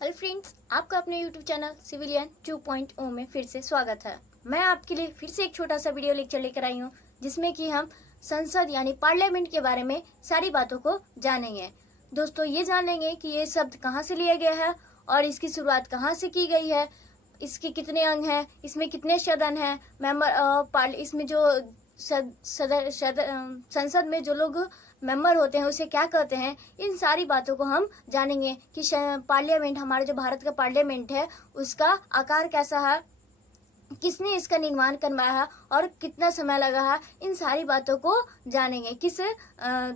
Hello friends, आपका अपने YouTube channel civilian 2.0 में फिर से स्वागत है। मैं आपके लिए फिर से एक छोटा सा वीडियो लेक्चर लेकर आई हूँ, जिसमें कि हम संसद यानी पार्लियामेंट के बारे में सारी बातों को जानेंगे। दोस्तों, ये जानेंगे कि ये शब्द कहाँ से लिया गया है और इसकी शुरुआत कहाँ से की गई है, इसके कितने अंग हैं, इसमें कितने सदन हैं, इसमें जो संसद में जो लोग मेंबर होते हैं उसे क्या कहते हैं। इन सारी बातों को हम जानेंगे कि पार्लियामेंट, हमारा जो भारत का पार्लियामेंट है, उसका आकार कैसा है, किसने इसका निर्माण करवाया है और कितना समय लगा है। इन सारी बातों को जानेंगे। किस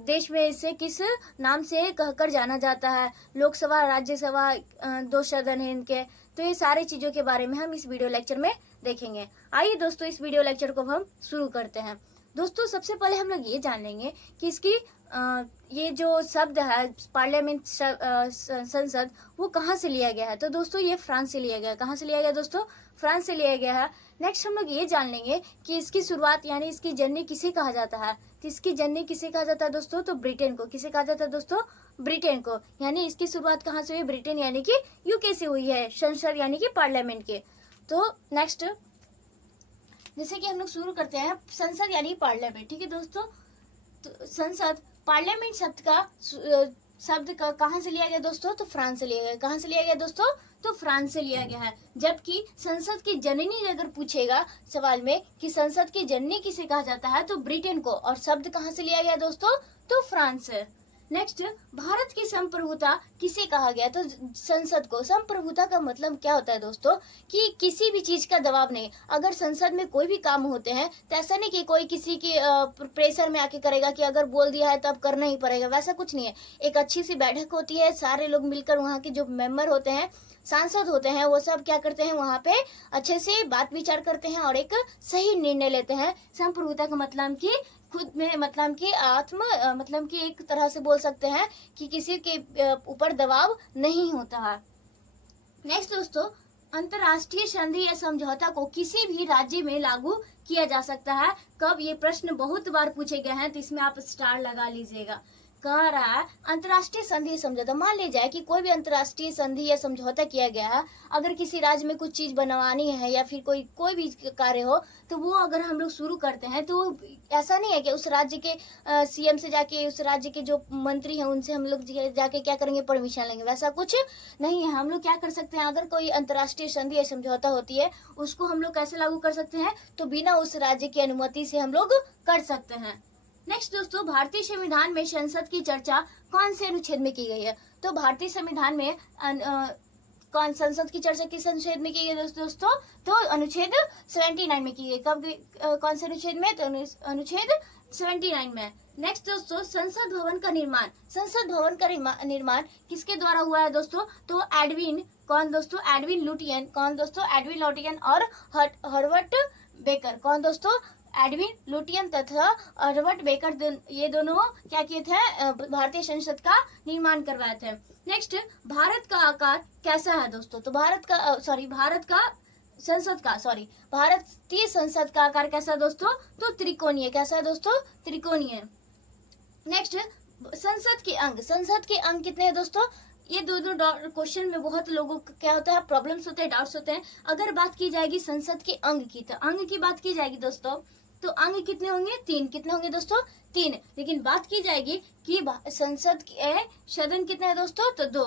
देश में इसे किस नाम से कहकर जाना जाता है, लोकसभा, राज्यसभा, दो सदन है इनके। तो ये सारी चीज़ों के बारे में हम इस वीडियो लेक्चर में देखेंगे। आइए दोस्तों, इस वीडियो लेक्चर को हम शुरू करते हैं। दोस्तों, सबसे पहले हम लोग ये जान लेंगे कि इसकी ये जो शब्द है पार्लियामेंट, संसद, वो कहाँ से लिया गया है। तो दोस्तों, ये फ्रांस से लिया गया है। कहाँ से लिया गया दोस्तों? फ्रांस से लिया गया है। नेक्स्ट हम लोग ये जान लेंगे कि इसकी शुरुआत यानी इसकी जननी किसे कहा जाता है। तो इसकी जननी किसे कहा जाता है दोस्तों? तो ब्रिटेन को। किसे कहा जाता है दोस्तों? ब्रिटेन को। यानी इसकी शुरुआत कहाँ से हुई? ब्रिटेन यानी कि यूके से हुई है, संसद यानी कि पार्लियामेंट के। तो नेक्स्ट, जैसे कि हम लोग शुरू करते हैं संसद यानी पार्लियामेंट। ठीक है दोस्तों, तो संसद, पार्लियामेंट शब्द का कहाँ से लिया गया दोस्तों? तो फ्रांस से लिया गया। कहाँ से लिया गया दोस्तों? तो फ्रांस से लिया गया है। जबकि संसद की जननी अगर पूछेगा सवाल में कि संसद की जननी किसे कहा जाता है, तो ब्रिटेन को। और शब्द कहाँ से लिया गया दोस्तों? तो फ्रांस से। नेक्स्ट, भारत की संप्रभुता किसे कहा गया? तो संसद को। संप्रभुता का मतलब क्या होता है दोस्तों? कि किसी भी चीज का दबाव नहीं। अगर संसद में कोई भी काम होते हैं तो ऐसा नहीं कि कोई किसी के प्रेशर में आके करेगा कि अगर बोल दिया है तब करना ही पड़ेगा, वैसा कुछ नहीं है। एक अच्छी सी बैठक होती है, सारे लोग मिलकर, वहाँ के जो मेंबर होते हैं, सांसद होते हैं, वो सब क्या करते हैं, वहाँ पे अच्छे से बात विचार करते हैं और एक सही निर्णय लेते हैं। संप्रभुता का मतलब कि खुद में, मतलब कि मतलब कि एक तरह से बोल सकते हैं कि किसी के ऊपर दबाव नहीं होता है। नेक्स्ट दोस्तों, अंतर्राष्ट्रीय संधि या समझौता को किसी भी राज्य में लागू किया जा सकता है। कब? ये प्रश्न बहुत बार पूछे गए हैं, तो इसमें आप स्टार लगा लीजिएगा। कह रहा है अंतर्राष्ट्रीय संधि समझौता। मान लीजिए जाए कि कोई भी अंतर्राष्ट्रीय संधि या समझौता किया गया है, अगर किसी राज्य में कुछ चीज बनवानी है या फिर कोई भी कार्य हो, तो वो अगर हम लोग शुरू करते हैं, तो ऐसा नहीं है कि उस राज्य के सीएम से जाके, उस राज्य के जो मंत्री हैं उनसे हम लोग जाके क्या करेंगे, परमिशन लेंगे। वैसा कुछ नहीं है। हम लोग क्या कर सकते हैं, अगर कोई अंतर्राष्ट्रीय संधि या समझौता होती है, उसको हम लोग कैसे लागू कर सकते हैं? तो बिना उस राज्य की अनुमति से हम लोग कर सकते हैं। नेक्स्ट दोस्तों, भारतीय संविधान में संसद की चर्चा कौन से अनुच्छेद में की गई है? तो भारतीय संविधान में कौन संसद की चर्चा किस अनुच्छेद में की गई दोस्तों? तो अनुच्छेद 79 में की गई। कब? कौन से अनुच्छेद में? तो अनुच्छेद 79 में। नेक्स्ट दोस्तों, संसद भवन का निर्माण। संसद भवन का निर्माण किसके द्वारा हुआ है दोस्तों? तो एडविन, कौन दोस्तों? Edwin Lutyens. कौन दोस्तों? एडविन लुटियन और हर्बर्ट बेकर। कौन दोस्तों? एडविन लुटियन तथा हर्बर्ट बेकर, ये दोनों क्या किए थे? भारतीय संसद का निर्माण करवाए थे। नेक्स्ट, भारत का आकार कैसा है दोस्तों? तो भारतीय संसद का आकार कैसा है दोस्तों? तो त्रिकोणीय। कैसा है दोस्तों? त्रिकोणीय। नेक्स्ट, संसद के अंग। संसद के अंग कितने हैं दोस्तों? ये दो क्वेश्चन में बहुत लोगों को क्या होता है, प्रॉब्लम्स होते हैं, डाउट्स होते हैं। अगर बात की जाएगी संसद के अंग की, तो अंग की बात की जाएगी दोस्तों, तो अंग कितने होंगे? 3। कितने होंगे दोस्तों? 3। लेकिन बात की जाएगी कि संसद के सदन कितने हैं दोस्तों? तो 2।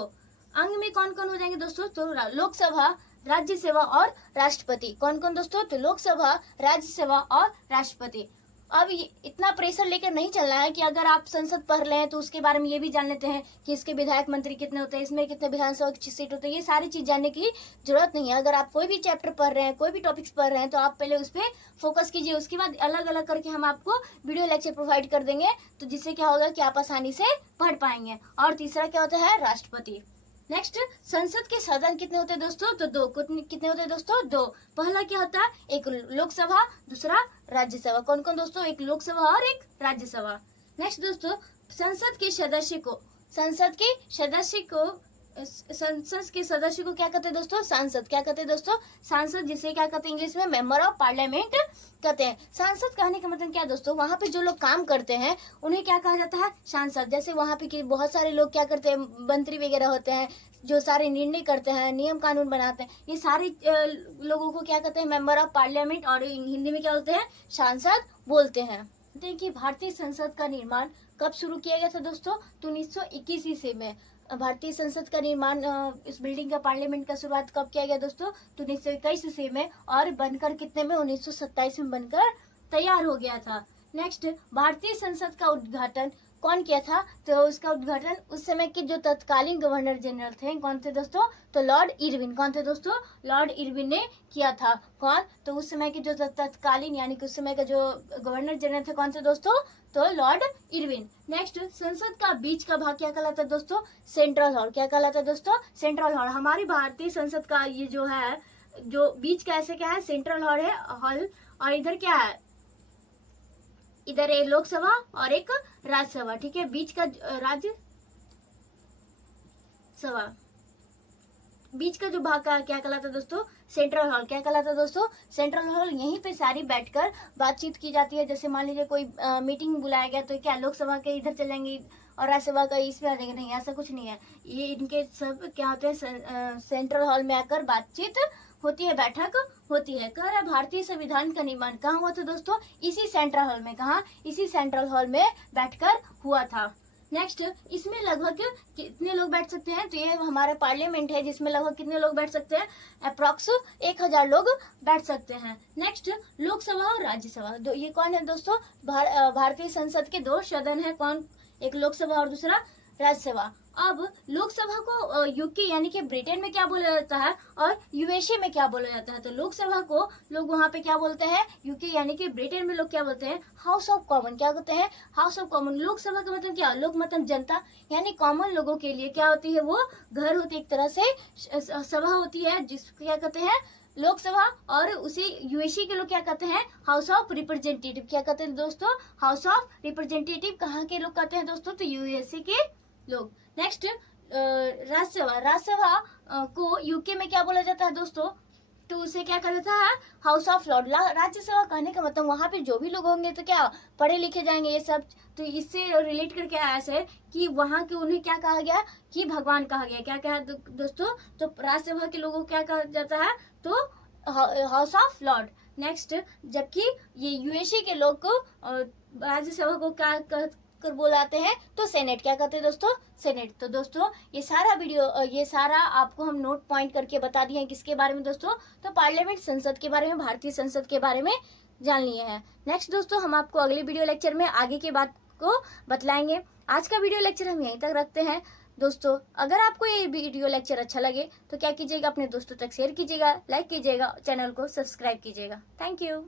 अंग में कौन कौन हो जाएंगे दोस्तों? तो लोकसभा, राज्यसभा और राष्ट्रपति। कौन कौन दोस्तों? तो लोकसभा, राज्यसभा और राष्ट्रपति। अब इतना प्रेशर लेकर नहीं चलना है कि अगर आप संसद पढ़ रहे हैं तो उसके बारे में ये भी जान लेते हैं कि इसके विधायक मंत्री कितने होते हैं, इसमें कितने विधानसभा की सीट होते हैं। ये सारी चीज जानने की जरूरत नहीं है। अगर आप कोई भी चैप्टर पढ़ रहे हैं, कोई भी टॉपिक्स पढ़ रहे हैं, तो आप पहले उस पर फोकस कीजिए। उसके बाद अलग अलग करके हम आपको वीडियो लेक्चर प्रोवाइड कर देंगे, तो जिससे क्या होगा कि आप आसानी से पढ़ पाएंगे। और तीसरा क्या होता है? राष्ट्रपति। नेक्स्ट, संसद के सदन कितने होते हैं दोस्तों? तो 2। कितने होते हैं दोस्तों? 2। पहला क्या होता है? एक लोकसभा, दूसरा राज्यसभा। कौन कौन दोस्तों? एक लोकसभा और एक राज्यसभा। नेक्स्ट दोस्तों, संसद के सदस्य को संसद के सदस्य को क्या कहते हैं दोस्तों? सांसद। क्या कहते हैं दोस्तों? सांसद, जिसे क्या कहते हैं इंग्लिश में? मेंबर ऑफ पार्लियामेंट कहते हैं। सांसद कहने का मतलब क्या है दोस्तों? वहाँ पे जो लोग काम करते हैं उन्हें क्या कहा जाता है? सांसद। जैसे वहाँ पे कि बहुत सारे लोग क्या करते हैं, मंत्री वगैरह होते हैं जो सारे निर्णय करते हैं, नियम कानून बनाते हैं, ये सारे लोगों को क्या कहते हैं? मेंबर ऑफ पार्लियामेंट, और हिंदी में क्या बोलते हैं? सांसद बोलते हैं। देखिए भारतीय संसद का निर्माण कब शुरू किया गया था दोस्तों? तो 1921 ईस्वी में भारतीय संसद का निर्माण, इस बिल्डिंग का, पार्लियामेंट का शुरुआत कब किया गया दोस्तों? तो 1921 ईस्वी में, और बनकर कितने में? 1927 में बनकर तैयार हो गया था। नेक्स्ट, भारतीय संसद का उद्घाटन कौन किया था? तो उसका उद्घाटन उस समय के जो तत्कालीन गवर्नर जनरल थे, कौन थे दोस्तों? तो लॉर्ड इरविन। कौन थे दोस्तों? लॉर्ड इरविन ने किया था। कौन? तो उस समय के जो तत्कालीन यानी कि उस समय का जो गवर्नर जनरल थे, कौन थे दोस्तों? तो लॉर्ड इरविन। नेक्स्ट, संसद का बीच का भाग क्या कहलाता है दोस्तों? Central hall. क्या कहलाता है दोस्तों? Central hall. हमारी भारतीय संसद का ये जो है, जो बीच का ऐसे क्या है? सेंट्रल हॉल है, हॉल। और इधर क्या है? इधर एक लोकसभा और एक राज्यसभा, ठीक है। बीच का राज्यसभा, बीच का जो भाग का क्या कहलाता है दोस्तों? Central hall. क्या कहलाता है दोस्तों? Central hall. यहीं पे सारी बैठकर बातचीत की जाती है। जैसे मान लीजिए कोई मीटिंग बुलाया गया, तो क्या लोकसभा के इधर चलेंगे और राज्यसभा का इसमें आ जाएंगे? नहीं, ऐसा कुछ नहीं है। ये इनके सब क्या होते हैं? सेंट्रल हॉल में आकर बातचीत होती है, बैठक होती है। कह रहा है भारतीय संविधान का निर्माण कहाँ हुआ था दोस्तों? इसी सेंट्रल हॉल में। कहाँ? इसी सेंट्रल हॉल में बैठकर हुआ था। नेक्स्ट, इसमें लगभग कितने लोग बैठ सकते हैं? तो ये हमारा पार्लियामेंट है जिसमें लगभग कितने लोग बैठ सकते हैं? अप्रॉक्स 1000 लोग बैठ सकते हैं। नेक्स्ट, लोकसभा और राज्यसभा, ये कौन है दोस्तों? भारतीय संसद के दो सदन है। कौन? एक लोकसभा और दूसरा राज्यसभा। अब लोकसभा को यूके यानी कि ब्रिटेन में क्या बोला जाता है, और यूएसए में क्या बोला जाता है? तो लोकसभा को लोग वहाँ पे क्या बोलते हैं? यूके यानी कि ब्रिटेन में लोग क्या बोलते हैं? House of common. क्या कहते हैं? House of common. लोकसभा का मतलब क्या? लोक मतलब जनता, यानी कॉमन लोगों के लिए क्या होती है? वो घर होती है, एक तरह से सभा होती है, जिसको क्या कहते हैं? लोकसभा। और उसी यूएसए के लोग क्या कहते हैं? House of representative. क्या कहते हैं दोस्तों? House of representative. कहाँ के लोग कहते हैं दोस्तों? तो यूएसए के लोग। नेक्स्ट, राज्यसभा। राज्यसभा को यूके में क्या बोला जाता है दोस्तों? तो उसे क्या कहा जाता है? House of Lord. राज्यसभा कहने का मतलब वहां पे जो भी लोग होंगे तो क्या पढ़े लिखे जाएंगे ये सब। तो इससे रिलेट करके ऐसे कि वहां के उन्हें क्या कहा गया? कि भगवान कहा गया। क्या कहा दोस्तों? तो राज्यसभा के लोगों को क्या कहा जाता है? तो हाउस ऑफ लॉर्ड। नेक्स्ट, जबकि ये यूएसए के लोग को राज्यसभा को क्या कर बुलाते हैं? तो सेनेट। क्या कहते हैं दोस्तों? सेनेट। तो दोस्तों ये सारा वीडियो, ये सारा आपको हम नोट पॉइंट करके बता दिए हैं। किसके बारे में दोस्तों? तो पार्लियामेंट, संसद के बारे में, भारतीय संसद के बारे में जान लिए हैं। नेक्स्ट दोस्तों, हम आपको अगले वीडियो लेक्चर में आगे की बात को बतलाएंगे। आज का वीडियो लेक्चर हम यहीं तक रखते हैं। दोस्तों अगर आपको ये वीडियो लेक्चर अच्छा लगे तो क्या कीजिएगा? अपने दोस्तों तक शेयर कीजिएगा, लाइक कीजिएगा, चैनल को सब्सक्राइब कीजिएगा। Thank you.